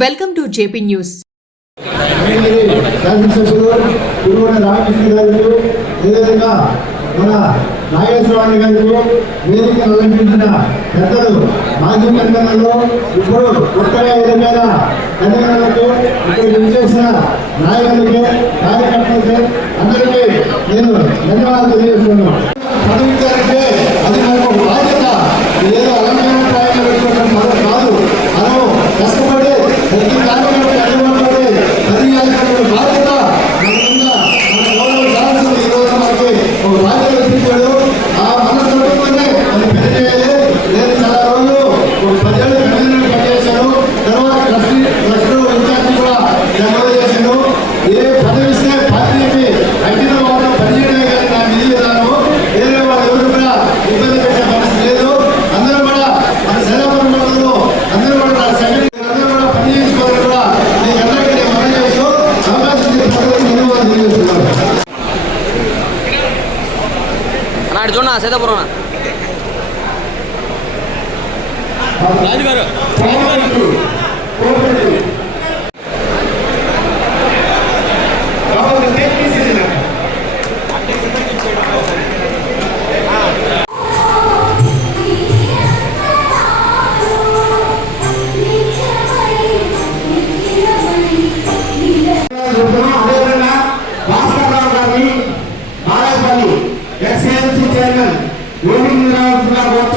welcome to JP news మన నాగేశ్వరరావు గారు వేదిక అలంకరించిన పెద్దలు మాధ్యమ రంగంలో ఇప్పుడు కొత్తగా ఎదురైన కన్వీనర్లకు ఇక్కడ విజయసిన నాయకులకి కార్యకర్తలకి అందరికీ నేను ధన్యవాదాలు తెలియజేస్తున్నాను जो ना आसे तो पुरो ना लाजी बारो लाजी बारो जो तुम्हारे लिए ना भाषा का बनी, भारत बनी, ऐसे चेयरमैन गोविंद राव जिला बोर्ड